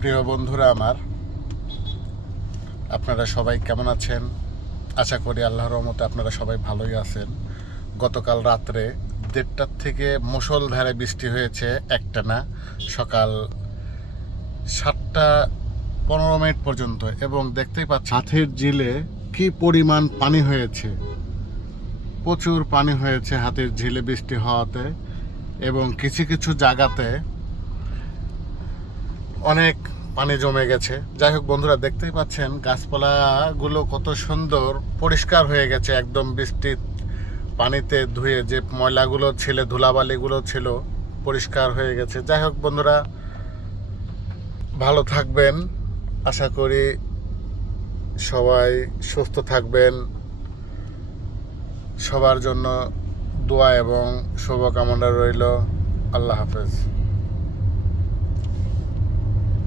প্রিয় বন্ধুরা আমার, আপনারা সবাই কেমন আছেন? আশা করি আল্লাহর রহমতে আপনারা সবাই ভালোই আছেন। গতকাল রাত্রে 1:30টার থেকে মুষলধারে বৃষ্টি হয়েছে একটানা, সকাল 7টা 15 মিনিট পর্যন্ত, এবং দেখতেই পাচ্ছেন হাতের ঝিলে কি পরিমাণ পানি হয়েছে। প্রচুর পানি হয়েছে হাতের ঝিলে বৃষ্টি হওয়াতে, এবং কিছু কিছু জায়গাতে অনেক পানি জমে গেছে। যাই হোক বন্ধুরা, দেখতেই পাচ্ছেন গাছপালাগুলো কত সুন্দর পরিষ্কার হয়ে গেছে, একদম বৃষ্টির পানিতে ধুয়ে যে ময়লাগুলো ছিল, ধুলাবালিগুলো ছিল, পরিষ্কার হয়ে গেছে। যাই হোক বন্ধুরা, ভালো থাকবেন, আশা করি সবাই সুস্থ থাকবেন। সবার জন্য দোয়া এবং শুভকামনা রইল। আল্লাহ হাফেজ।